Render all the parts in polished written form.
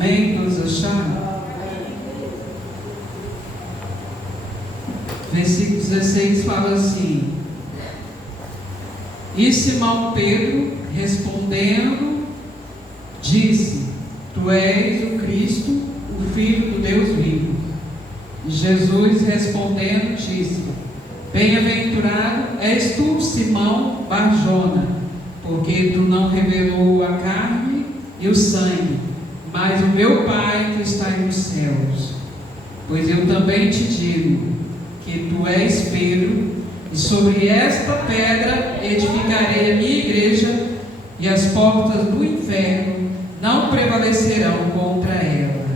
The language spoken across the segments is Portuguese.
Amém? Todos acharam? Versículo 16 fala assim: E Simão Pedro, respondendo, disse: Tu és o Cristo, o Filho do Deus vivo. E Jesus respondendo disse: Bem-aventurado és tu, Simão Bar-Jona, porque tu não revelou a carne e o sangue, mas o meu Pai que está nos céus. Pois eu também te digo que tu és Pedro, e sobre esta pedra edificarei a minha igreja, e as portas do inferno não prevalecerão contra ela.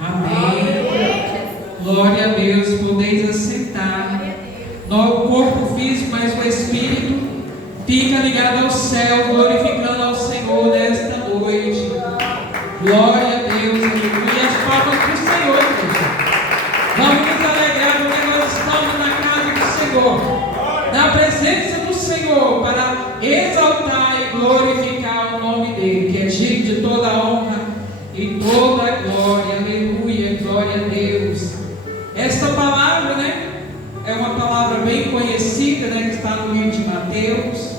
Amém. Glória a Deus. Podeis assentar. O corpo físico, mas o espírito fica ligado ao céu, glorificando ao Senhor nesta noite. Glória a Deus. E as palmas do Senhor, igreja. Vamos nos alegrar porque nós estamos na casa do Senhor, na presença do Senhor, para exaltar e glorificar o nome dele, que é digno de toda a honra e toda a glória. Aleluia, glória a Deus. Esta palavra, é uma palavra bem conhecida, que está no livro de Mateus,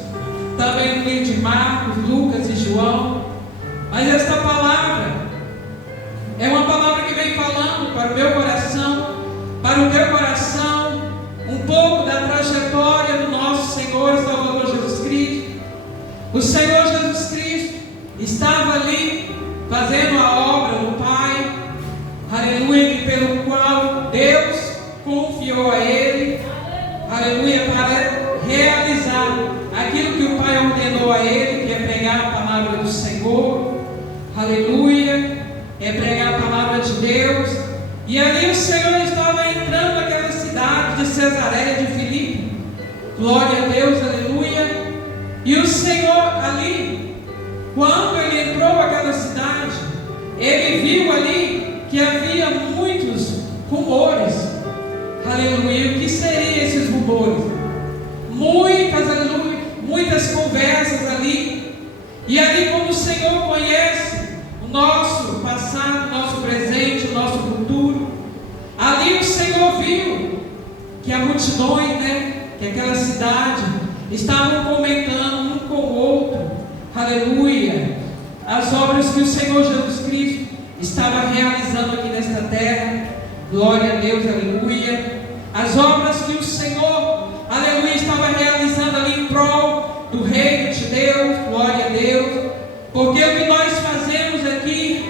também no livro de Marcos, Lucas e João. Mas esta palavra é uma palavra que vem falando para o meu coração, para o teu coração, um pouco da trajetória do nosso Senhor e Salvador Jesus Cristo. O Senhor Jesus Cristo estava ali fazendo a obra do Pai, aleluia, pelo qual Deus confiou a Ele, aleluia, para realizar aquilo que o Pai ordenou a Ele, que é pregar a palavra do Senhor, aleluia, é pregar a palavra de Deus. E ali o Senhor estava entrando naquela cidade de Cesareia de Filipe, glória a Deus, aleluia. E o Senhor ali, quando ele entrou naquela cidade, ele viu ali que havia muitos rumores, aleluia. O que seriam esses rumores? Aleluia, muitas conversas ali. E ali, como o Senhor conhece o nosso passado, o nosso presente, o nosso futuro, ali o Senhor viu que a multidões, que aquela cidade, estavam comentando um com o outro, aleluia, as obras que o Senhor Jesus Cristo estava realizando aqui nesta terra, glória a Deus, aleluia, as obras que o Senhor, aleluia, estava realizando ali em prol do reino de Deus, glória a Deus, porque o que nós fazemos aqui,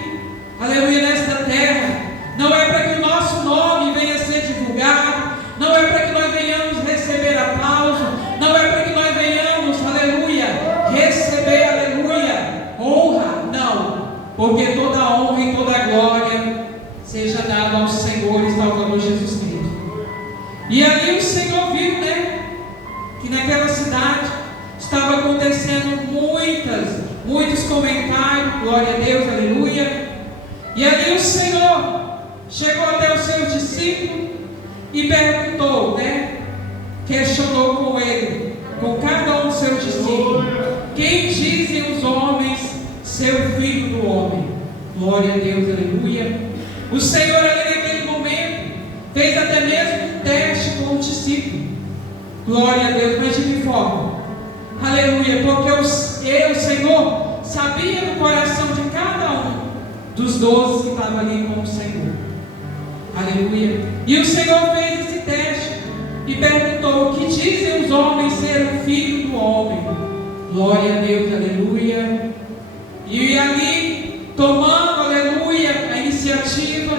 aleluia, nesta terra, não é para que o nosso nome venha a ser divulgado, não é para que nós venhamos receber aplauso, não é para que nós venhamos, aleluia, receber, aleluia, honra, não, porque toda a honra e toda a glória seja dada ao Senhor e Salvador Jesus Cristo. E ali o Senhor viu, que naquela cidade estava acontecendo muitos comentários, glória a Deus, aleluia. E ali o Senhor chegou até os seus discípulos e perguntou, questionou com ele, com cada um dos seus discípulos: quem dizem os homens ser o Filho do homem? Glória a Deus, aleluia. O Senhor ali naquele momento fez até mesmo um teste com o discípulo, glória a Deus, mas de que forma? Aleluia, porque o Senhor sabia no coração de cada um dos 12 que estavam ali com o Senhor, aleluia. E o Senhor fez esse teste e perguntou: o que dizem os homens ser o Filho do homem? Glória a Deus, aleluia. E ali, tomando, aleluia, a iniciativa,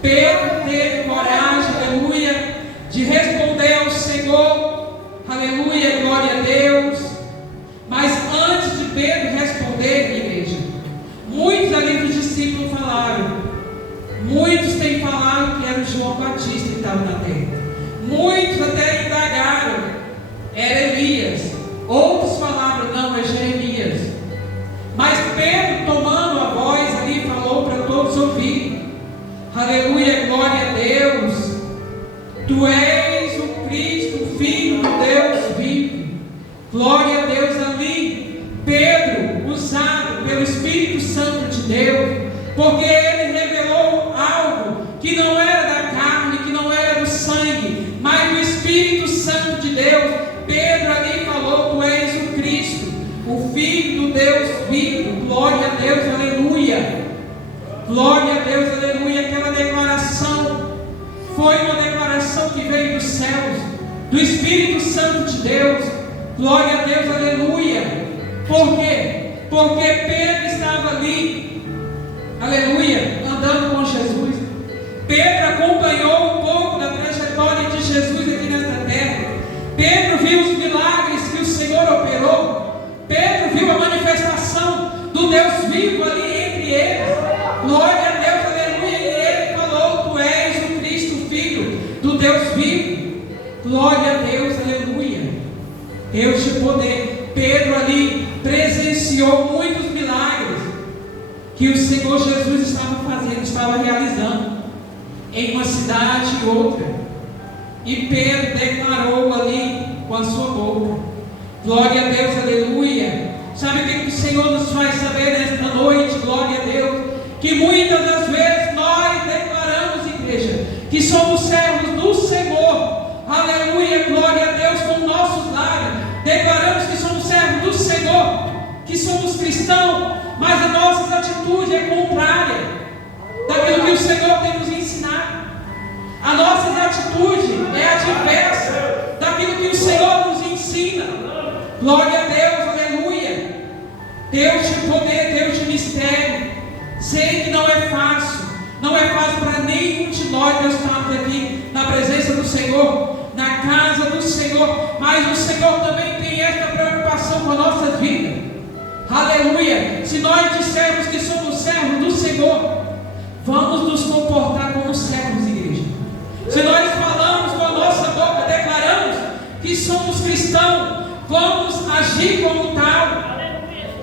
Pedro teve coragem, aleluia, de responder ao Senhor, aleluia, glória a Deus. Mas antes de Pedro responder, igreja, muitos ali dos discípulos falaram, muitos têm falado que era o João Batista que estava na terra, muitos até indagaram, era Elias, outros falaram, não, é Jeremias. Mas Pedro, tomando a voz ali, falou para todos ouvirem, aleluia, glória a Deus, tu és o Cristo, o Filho de Deus vivo, glória a Deus. Ali Pedro, usado pelo Espírito Santo de Deus, porque ele revelou algo que não era da carne, que não era do sangue, mas do Espírito Santo de Deus. Pedro ali falou: tu és o Cristo, o Filho do Deus vivo. Glória a Deus, aleluia. Glória a Deus, aleluia. Aquela declaração foi uma declaração que veio dos céus, do Espírito Santo de Deus. Glória a Deus, aleluia. Por quê? Porque Pedro estava ali, aleluia, andando com Jesus. Pedro acompanhou um pouco da trajetória de Jesus aqui nesta terra. Pedro viu os milagres que o Senhor operou. Pedro viu a manifestação do Deus vivo ali entre eles. Glória a Deus, aleluia. E ele falou: tu és o Cristo, Filho do Deus vivo. Glória a Deus, aleluia. Deus de poder. Pedro ali presenciou muitos milagres que o Senhor Jesus estava fazendo, estava realizando em uma cidade e outra. E Pedro declarou ali com a sua boca. Glória a Deus, aleluia. Sabe o que o Senhor nos faz saber nesta noite? Glória a Deus. Que muitas das vezes nós declaramos, igreja, que somos servos do Senhor. Aleluia, glória a Deus, com nossos lábios. Declaramos que somos servos do Senhor, que somos cristãos, mas a nossa atitude é contrária daquilo que o Senhor tem nos ensinado. A nossa atitude é adversa daquilo que o Senhor nos ensina. Glória a Deus, aleluia. Deus de poder, Deus de mistério. Sei que não é fácil, não é fácil para nenhum de nós que estamos aqui na presença do Senhor, na casa do Senhor, mas o Senhor também tem esta preocupação com a nossa vida. Aleluia. Se nós dissermos que somos servos do Senhor, vamos nos comportar como servos, igreja. Se nós falamos com a nossa boca, declaramos que somos cristãos, vamos agir como tal.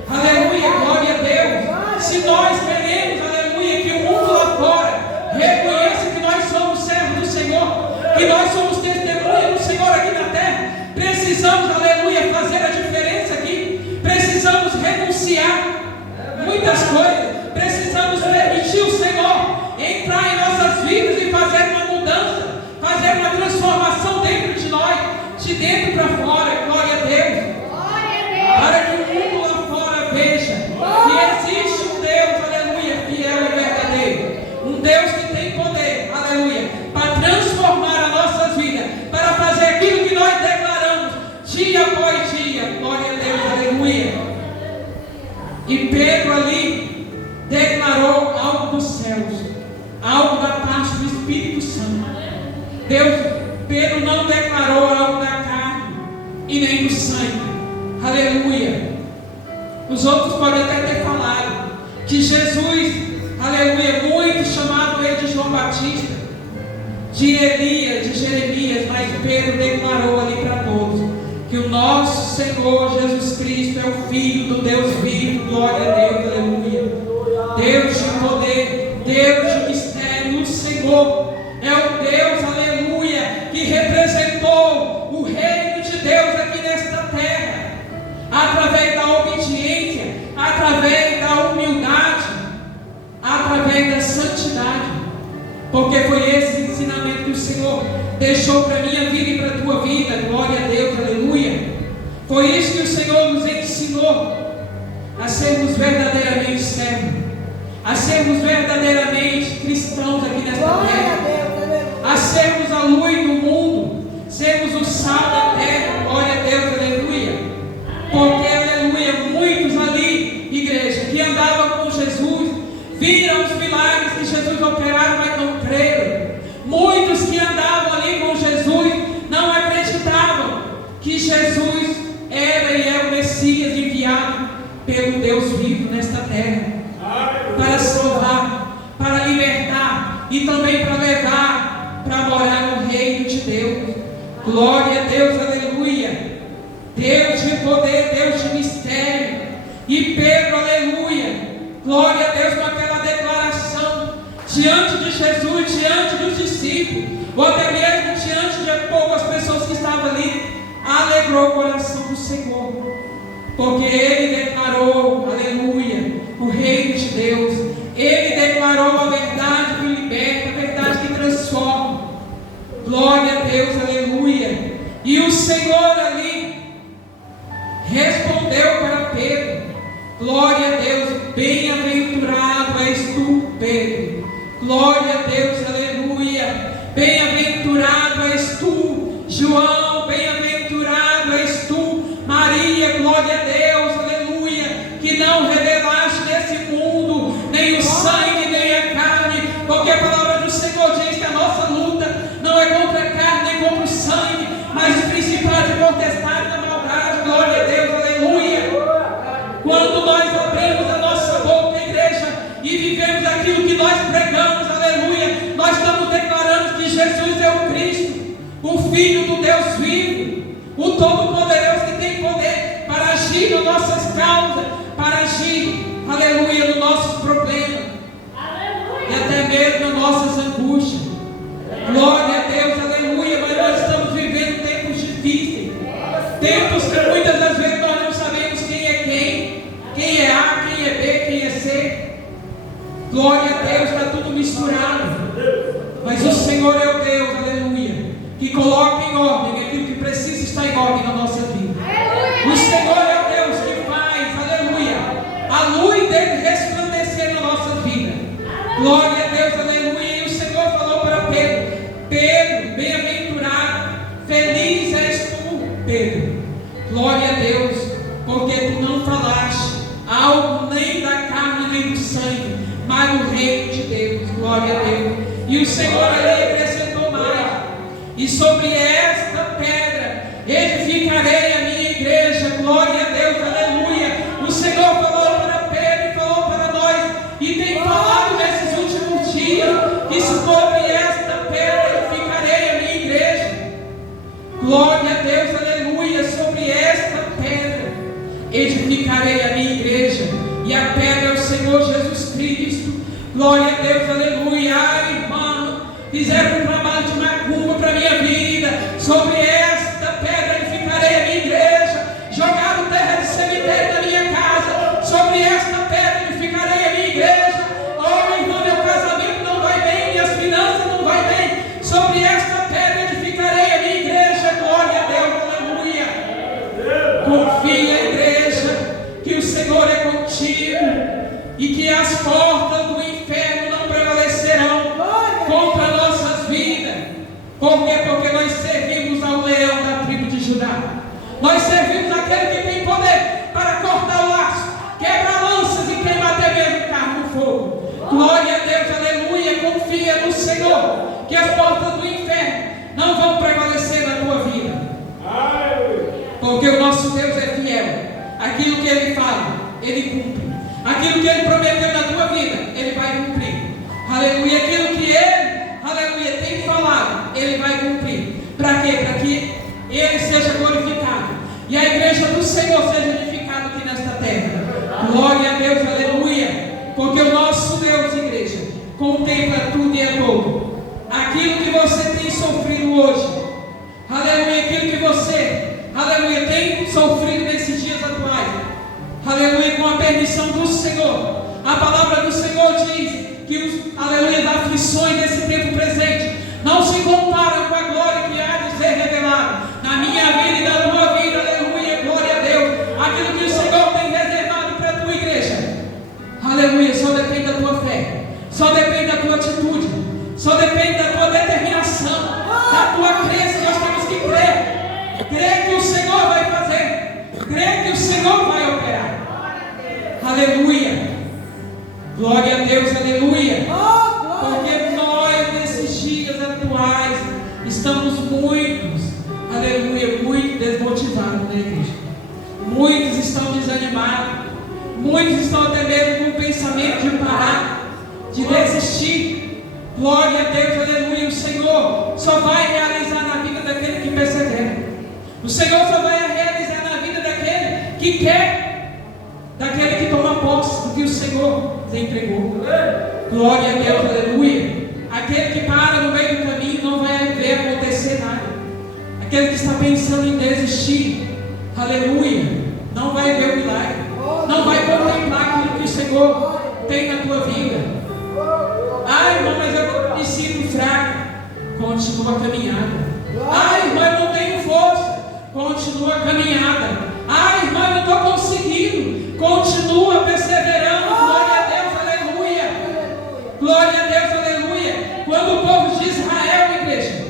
Aleluia, glória a Deus. Se nós queremos, aleluia, que o mundo lá fora reconheça que nós somos servos do Senhor, que nós somos testemunhas do Senhor aqui na terra, precisamos, aleluia, fazer a diferença aqui. Precisamos renunciar muitas coisas. Precisamos permitir o Senhor entrar em nossas vidas e fazer uma mudança, fazer uma transformação dentro de nós, de dentro para fora. Glória a Deus. Para que o mundo lá fora veja que existe um Deus, aleluia, fiel e verdadeiro. Um Deus que tem poder, aleluia, para transformar as nossas vidas, para fazer aquilo que nós declaramos dia após dia. Glória a Deus, aleluia. E Pedro ali declarou algo dos céus, algo da parte do Espírito Santo. Pedro não declarou algo da carne e nem do sangue. Aleluia. Os outros podem até ter falado que Jesus, aleluia, muitos chamavam ele de João Batista, de Elias, de Jeremias, mas Pedro declarou ali para todos que o nosso Senhor Jesus Cristo é o Filho do Deus vivo. Glória a Deus, aleluia. Deus de poder, Deus de mistério, o Senhor é o Deus, aleluia, que representou o reino de Deus aqui nesta terra, através da obediência, através da humildade, através da santidade, porque foi esse ensinamento que o Senhor deixou para a minha vida e para a tua vida. Glória a Deus, aleluia. Foi isso que o Senhor nos ensinou, a sermos verdadeiramente servos, a sermos verdadeiramente cristãos aqui nesta terra, a sermos a luz do mundo, sermos o sal da terra. Glória a Deus, aleluia. Porque, aleluia, muitos ali, igreja, que andavam com Jesus, viram os milagres que Jesus operava, mas não creram. Muitos que andavam ali com Jesus não acreditavam que Jesus era e é o Messias enviado pelo Deus vivo nesta terra, para salvar, para libertar e também para levar para morar no reino de Deus. Glória a Deus, aleluia. Deus de poder, Deus de mistério. E Pedro, aleluia, glória a Deus, com aquela declaração diante de Jesus, diante dos discípulos, ou até mesmo diante de poucas pessoas que estavam ali, alegrou o coração do Senhor, porque ele declarou, aleluia, o reino de Deus. Ele o Senhor ali respondeu para Pedro: glória a Deus, bem-aventurado és tu, Pedro. Glória a Deus, aleluia. Bem-aventurado és tu, João. Bem-aventurado és tu, Maria. Glória a Deus, aleluia. Que não revelaste nesse mundo nem o sangue, nem a carne, porque a palavra do Senhor diz que a nossa luta não é contra a carne, nem contra o sangue, mas os principados e potestades da maldade. Glória a Deus, aleluia. Quando nós abrimos a nossa boca, igreja, e vivemos aquilo que nós pregamos, aleluia, nós estamos declarando que Jesus é o Cristo, o Filho do Deus vivo, o Todo-Poderoso, que tem poder para agir nas nossas causas, para agir, aleluia, nos nossos problemas, e até mesmo nas nossas angústias. Glória a Deus, aleluia. Mas nós estamos vivendo tempos difíceis, tempos que muitas das vezes nós não sabemos quem é A, quem é B, quem é C. Glória a Deus, está tudo misturado. Mas o Senhor é o Deus, aleluia, que coloca em ordem aquilo que precisa estar em ordem na nossa vida. O Senhor é o Deus que faz, aleluia, a luz dele resplandecer na nossa vida. Glória a Deus, aleluia. E o Senhor falou para Pedro: Pedro, bem-aventurado, feliz és tu, Pedro. Glória a Deus, porque tu não falaste algo nem da carne nem do sangue, mas do reino de Deus. Glória a Deus. E o Senhor ali acrescentou mais: e sobre esta pedra edificarei a minha igreja. Glória a Deus, aleluia. O Senhor falou para Pedro e falou para nós, e tem falado nesses últimos dias, que sobre esta pedra edificarei a minha igreja. Glória a Deus, aleluia. Sobre esta pedra edificarei a minha igreja, e a pedra é o Senhor Jesus Cristo. Glória a Deus, aleluia. Ai, irmão, fizeram um trabalho de macumba para a minha vida. Sobre esta pedra edificarei a minha igreja. Jogaram terra de cemitério na minha casa. Sobre esta pedra edificarei a minha igreja. Oh, irmão, meu casamento não vai bem, minhas finanças não vai bem. Sobre esta pedra edificarei a minha igreja. Glória a Deus, aleluia. Confia, igreja, que o Senhor é contigo, e que as portas do inferno não prevalecerão contra nossas vidas. Por quê? Porque nós servimos ao leão da tribo de Judá. Nós servimos aquele que tem poder para cortar o laço, quebrar lanças e queimar até mesmo carne no fogo. Glória a Deus, aleluia. Confia no Senhor, que as portas do inferno não vão prevalecer na tua vida, porque o nosso Deus é fiel. Aquilo que Ele fala, Ele cumpre. Aquilo que Ele prometeu na tua vida, Ele vai cumprir. Aleluia. Aquilo que Ele, aleluia, tem falado, Ele vai cumprir. Para quê? Para que Ele seja glorificado e a igreja do Senhor seja edificada aqui nesta terra. Glória a Deus, aleluia. Porque o nosso Deus, igreja, contempla tudo e é todo. Aquilo que você tem sofrido hoje, aleluia, aquilo que você, aleluia, tem sofrido nesses dias atuais, aleluia, com a permissão do Senhor. A palavra do Senhor diz que aleluia, as aflições desse tempo presente não se comparam com a glória que há de ser revelada na minha vida e na tua vida. Aleluia, glória a Deus. Aquilo que o Senhor tem reservado para a tua igreja, aleluia, só depende da tua fé, só depende da tua atitude, só depende da tua determinação, da tua crença. Nós temos que crer que o Senhor vai fazer, crer que o Senhor vai operar. Aleluia, glória a Deus, aleluia. Porque nós nesses dias atuais estamos muitos, aleluia, muito desmotivados na igreja. Muitos estão desanimados, muitos estão até mesmo com o pensamento de parar, de desistir. Glória a Deus, aleluia. O Senhor só vai realizar na vida daquele que persevera. O Senhor só vai realizar na vida daquele que quer, daquele que toma posse do que o Senhor te entregou. Glória a Deus, aleluia. Aquele que para no meio do caminho não vai ver acontecer nada. Aquele que está pensando em desistir, aleluia, não vai ver o milagre, não vai contemplar aquilo que o Senhor tem na tua vida. Ai, irmão, mas eu me sinto fraco. Continua a caminhada. Ai, irmão, eu não tenho força. continua a caminhada. Ah, irmã, eu não estou conseguindo. Continua perseverando. Glória a Deus, aleluia. Glória a Deus, aleluia. Quando o povo de Israel, igreja,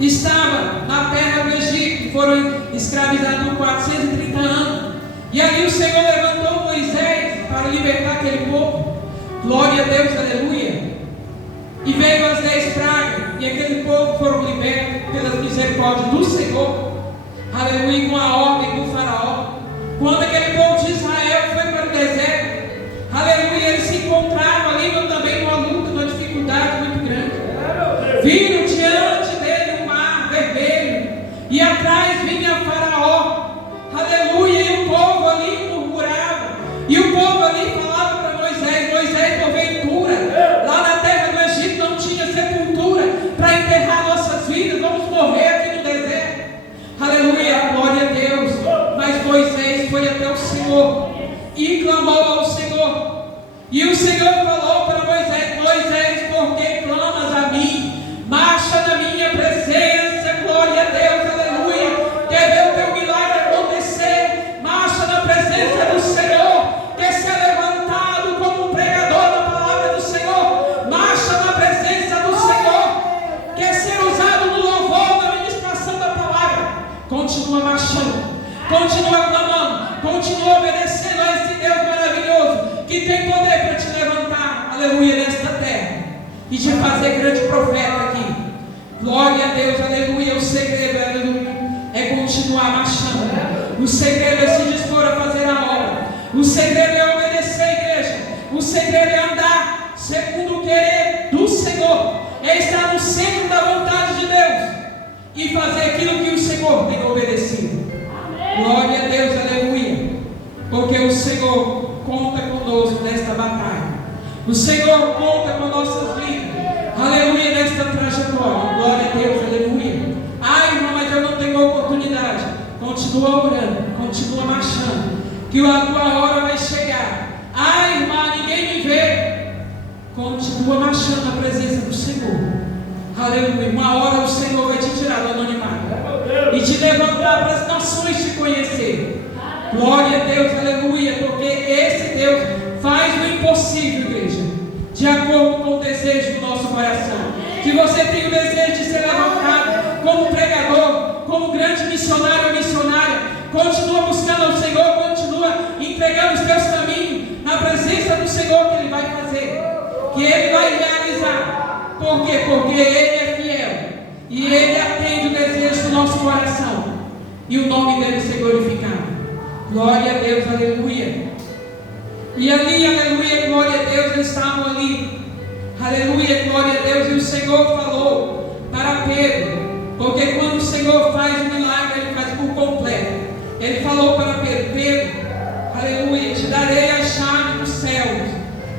estava na terra do Egito, foram escravizados por 430 anos. E ali o Senhor levantou Moisés para libertar aquele povo. Glória a Deus, aleluia. E veio as 10 pragas, e aquele povo foram libertos pelas misericórdias do Senhor. Aleluia, com a ordem do faraó. Quando aquele povo de Israel foi para o deserto, aleluia, eles se encontraram ali também numa luta, numa dificuldade muito grande. Viram diante dele um mar vermelho, e atrás vinha faraó. Aleluia, e o povo ali murmurava, e o povo ali falava para Moisés: Moisés, porventura, lá na terra do Egito não tinha sepultura para enterrar nossas vidas, vamos morrer aqui no deserto. Aleluia, glória a Deus. Mas Moisés foi até o Senhor e clamou ao Senhor, e o Senhor falou para Moisés: Moisés, por que clamas a mim? Marcha na minha presença. Glória a Deus, aleluia. Quer ver o teu milagre acontecer? Marcha na presença do Senhor. Quer ser levantado como um pregador da palavra do Senhor? Marcha na presença do Senhor. Quer ser usado no louvor, na ministração da palavra? Continua marchando, continua clamando, continua obedecendo a esse Deus maravilhoso que tem poder para te levantar, aleluia, nesta terra e te fazer grande profeta aqui. Glória a Deus, aleluia. O segredo, aleluia, é continuar marchando. O segredo é se dispor a fazer a obra. O segredo é obedecer, igreja. O segredo é andar segundo o querer do Senhor, é estar no centro da vontade de Deus e fazer aquilo que o Senhor tem obedecido. Glória a Deus, aleluia. Porque o Senhor conta conosco nesta batalha. O Senhor conta com nossas vidas, aleluia, nesta trajetória. Glória a Deus, aleluia. Ai, irmão, mas eu não tenho oportunidade. Continua orando, continua marchando, que a tua hora vai chegar. Ai, irmã, ninguém me vê. Continua marchando na presença do Senhor. Aleluia. Uma hora o Senhor vai te tirar do anonimato e te levantar para as nações te conhecer. Glória a Deus, aleluia. Porque esse Deus faz o impossível, igreja, de acordo com o desejo do nosso coração. Se você tem o desejo de ser levantado como pregador, como grande missionário ou missionária, continua buscando ao Senhor, continua entregando os teus caminhos na presença do Senhor, que Ele vai fazer, que Ele vai realizar. Por quê? Porque Ele é fiel e Ele atende o desejo do nosso coração, e o nome dEle ser glorificado. Glória a Deus, aleluia. E ali, aleluia, glória a Deus, eles estavam ali, aleluia, glória a Deus. E o Senhor falou para Pedro, porque quando o Senhor faz um milagre, Ele faz por completo. Ele falou para Pedro: Pedro, aleluia, te darei a chave dos céus,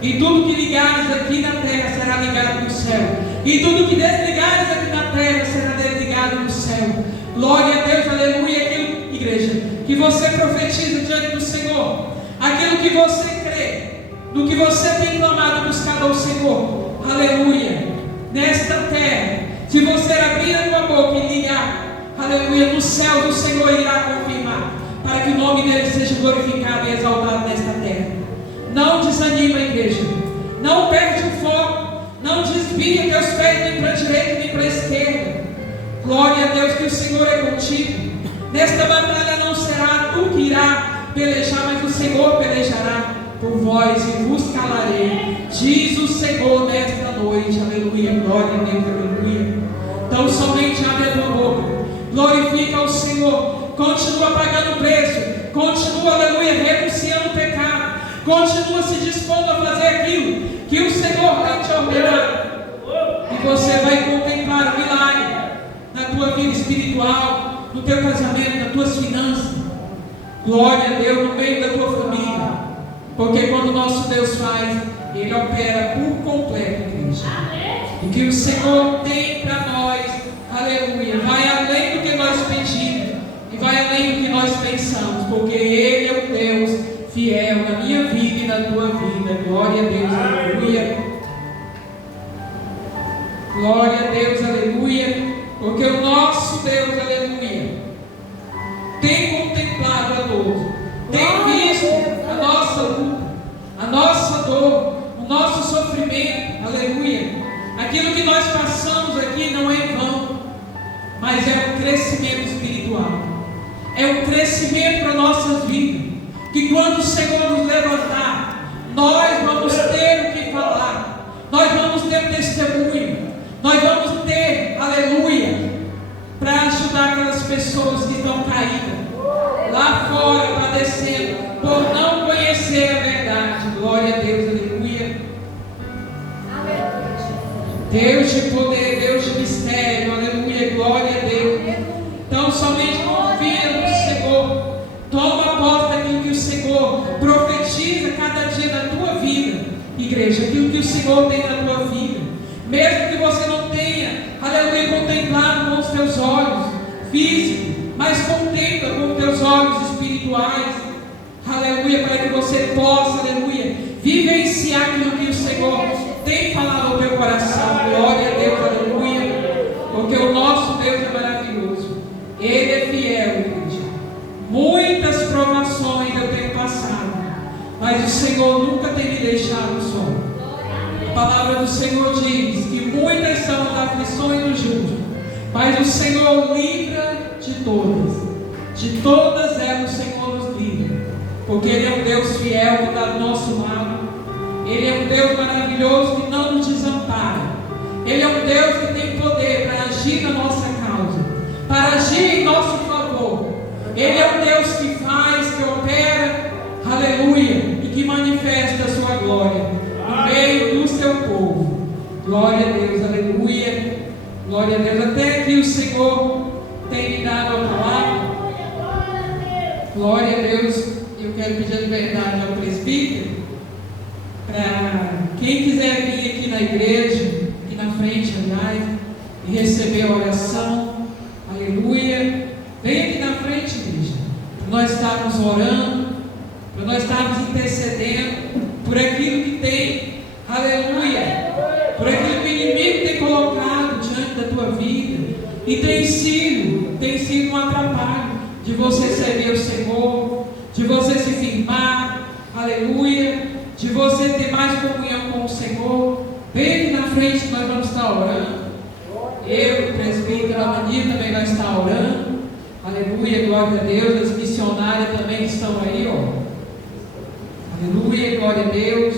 e tudo que ligares aqui na terra será ligado no céu, e tudo que desligares aqui na terra será desligado no céu. Glória a Deus, aleluia. Aquilo, igreja, que você profetiza diante do Senhor, aquilo que você crê, no que você tem clamado, buscado ao Senhor, aleluia, nesta terra, se você abrir a tua boca e ligar, aleluia, no céu o Senhor irá confirmar, para que o nome dEle seja glorificado e exaltado nesta terra. Não desanima, igreja, não perde o foco, não desvia teus pés nem para a direita nem para a esquerda. Glória a Deus, que o Senhor é contigo. Nesta batalha não será tu que irá pelejar, mas o Senhor pelejará por vós e vos calarei, diz o Senhor nesta noite. Aleluia, glória a Deus, aleluia. Então somente abre a tua boca, glorifica o Senhor, continua pagando o preço, continua, aleluia, renunciando o pecado, continua se dispondo a fazer aquilo que o Senhor vai te ordenar, e você vai contemplar o milagre na tua vida espiritual, no teu casamento, nas tuas finanças. Glória a Deus, no meio da tua família. Porque quando o nosso Deus faz, Ele opera por completo, igreja. E que o Senhor tem para nós, aleluia, vai além do que nós pedimos e vai além do que nós pensamos, porque Ele é o Deus fiel na minha vida e na tua vida. Glória a Deus, aleluia. Glória a Deus, aleluia. Porque o nosso Deus, aleluia, sofrimento, aleluia, aquilo que nós passamos aqui não é em vão, mas é um crescimento espiritual, é um crescimento para nossas vidas, que quando o Senhor nos levantar, nós vamos ter o que falar, nós vamos ter testemunho, nós vamos ter, aleluia, para ajudar aquelas pessoas que estão caídas, lá fora, padecendo, por não conhecer a verdade. Glória a Deus, aleluia. Deus de poder, Deus de mistério, aleluia, glória a Deus. Então, somente confia no Senhor, toma posse daquilo que o Senhor profetiza cada dia na tua vida, igreja, aquilo que o Senhor tem na tua vida, mesmo que você não tenha, aleluia, contemplado com os teus olhos físicos, mas contempla com os teus olhos espirituais, aleluia, para que você possa, aleluia, vivenciar aquilo que o Senhor tem falado ao teu coração. Glória a Deus, aleluia, porque o nosso Deus é maravilhoso, Ele é fiel, igreja. Muitas provações eu tenho passado, mas o Senhor nunca tem me deixado só. A palavra do Senhor diz que muitas são as aflições do justo, mas o Senhor livra de todas elas o Senhor nos livra, porque Ele é um Deus fiel que está do nosso lado, Ele é um Deus maravilhoso que não nos desampara, Ele é um Deus que tem poder para agir na nossa causa, para agir em nosso favor. Ele é um Deus que faz, que opera, aleluia, e que manifesta a sua glória no meio do seu povo. Glória a Deus, aleluia, glória a Deus. Até aqui o Senhor tem me dado a palavra. Glória a Deus. Eu quero pedir a liberdade ao presbítero, para quem quiser vir aqui na igreja, aqui na frente, aliás, e receber a oração, aleluia. Vem aqui na frente, igreja, para nós estarmos orando, para nós estarmos intercedendo por aquilo que tem, aleluia, por aquilo que o inimigo tem colocado diante da tua vida, e tem sido um atrapalho de você servir o Senhor, de você se firmar, aleluia, de você ter mais comunhão com o Senhor. Vem aqui na frente, nós vamos estar orando. Eu, o presbítero, a Mania também vai estar orando. Aleluia, glória a Deus. As missionárias também estão aí, ó. Aleluia, glória a Deus.